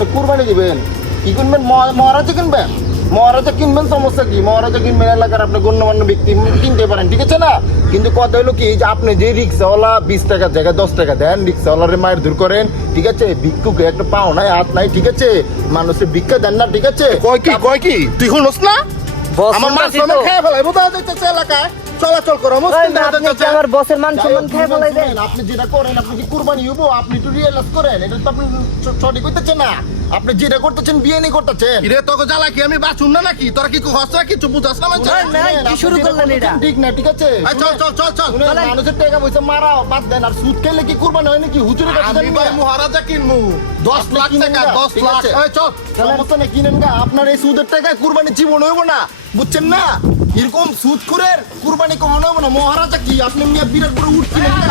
আপনি কুরবানি দিবেন কি কিনবেন মহারাজা কিনবেন মহারাজা কিনবেন সমস্যা কি মহারাজা কিনবেন এলাকার আপনি গণ্যমান্য ব্যক্তি কিনতে পারেন ঠিক আছে না কিন্তু কথা হলো কি যে আপনি যে রিক্সাওয়ালা 20 টাকার জায়গায় 10 টাকা দেন রিক্সাওয়ালারে মায়ের দূর করেন ঠিক আছে ভিক্ষুকে একটা পাও নাই হাত নাই ঠিক আছে মানুষের ভিক্ষা দেন না ঠিক আছে কয় কি তুই শুনস না বস আমার মান সম্মান খেয়ে ফেলাই বোঝা যাইতেছে এলাকায় চলাচল করো মুসলিম আপনি কি আমার বসের মান সম্মান খেয়ে ফেলাই দেন আপনি যেটা করেন আপনি কি কুরবানি হবো আপনি একটু রিয়েলাইজ করেন এটা তো আপনি সঠিক করতেছেন না আপনি যেটা করতেছেন বিয়ে নিয়ে করতেছেন রে তোকে জ্বালা কি আমি বাঁচুন না নাকি তোরা কি হচ্ছে কিছু বুঝাস না মানে কি শুরু করলেন এটা? ঠিক না ঠিক আছে চল চল চল চল শুনেন, মানুষের টাকা পয়সা মারা বাদ দেন আর সুদ খেলে কি কুরবানি হয় নাকি হুজুরের কাছে আমি দেন ভাই না? মহারাজা কিনবো 10 লাখ কিনেন টাকা না, 10 ঠিক লাখ আছে। এই চল সমস্যা নেই কিনেন গা আপনার এই সুদের টাকায় কুরবানি জীবন হইব না বুঝছেন না এরকম সুদ খুরের কুরবানি কখনো হইব না মহারাজা কি আপনি মিয়া বিরাট বড় উঠ কিনেন না